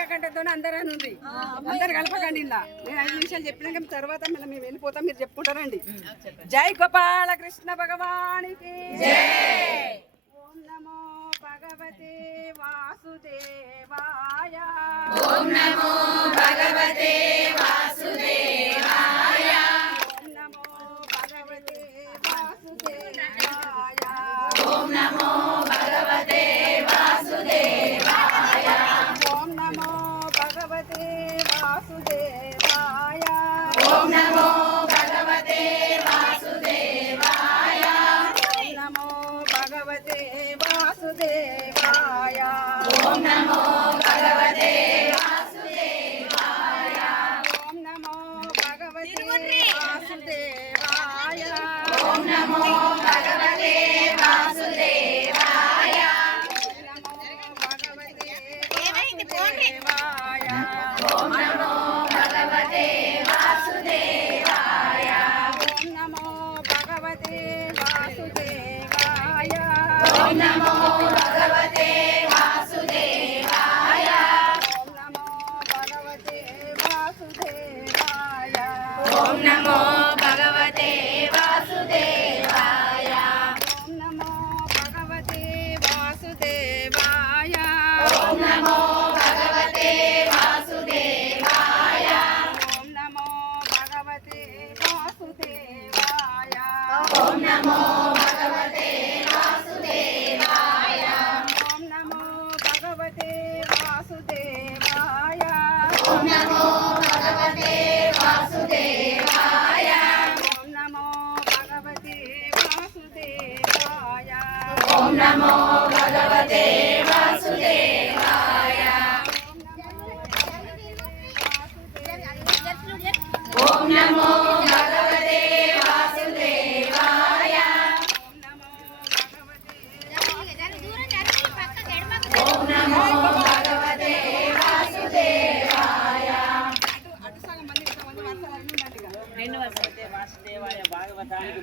ఏకకంఠతో అందరూ ఉంది, అందరు కలపకండి. ఇలా నేను 5 నిమిషాలు చెప్పినాక తర్వాత మళ్ళీ మేము వెళ్ళిపోతాం, మీరు చెప్పుకుంటారండి. జై గోపాల కృష్ణ భగవానికి ఓం నమో భగవతే వాసుదేవాయ. ఓం నమో భగవతే వాసుదేవాయ. ఓం నమో భగవతే వాసుదేవాయ. ఓం నమో భగవతే వాసుదేవాయ. ఓం నమో భగవతే వాసుదేవాయ. ఓం నమో భగవతే వాసుదేవాయ. ఓం నమో భగవతే వాసుదేవాయ. ఓం నమో భగవతే వాసుదేవాయ. ఓం నమో భగవతే వాసుదేవాయ. ఓం నమో భగవతే వాసుదేవాయ. ఓం నమో భగవతే వాసుదేవాయ. ఓం నమో భగవతే వాసుదేవాయ. ఓం నమో భగవతే ఓం వాసుదేవాయ. ఓం నమో భగవతే వాసుదేవాయ. ఓం నమో భగవతే వాసుదేవాయ. ఓం నమో భగవతే వాసుదేవాయ. ఓం నమో భగవతే వాసుదేవాయ. ఓం నమో భగవతే వాసుదేవాయ. ఓం నమో భగవతే వాసుదేవాయ. ఓం నమో భగవతే వాసుదేవాయ. ఓం నమో భగవతే వాసుదేవాయ. ఓం నమో భగవతే వాసుదేవాయ. ఓం నమో భగవతే వాసుదేవాయ. ఓం నమో భగవతే వాసుదేవాయ. అటు సగం మంది ఇటు సగం మంది వరుసలు అన్నీ ఉండండి ఇక. వాసుదేవాయ భాగవతానికి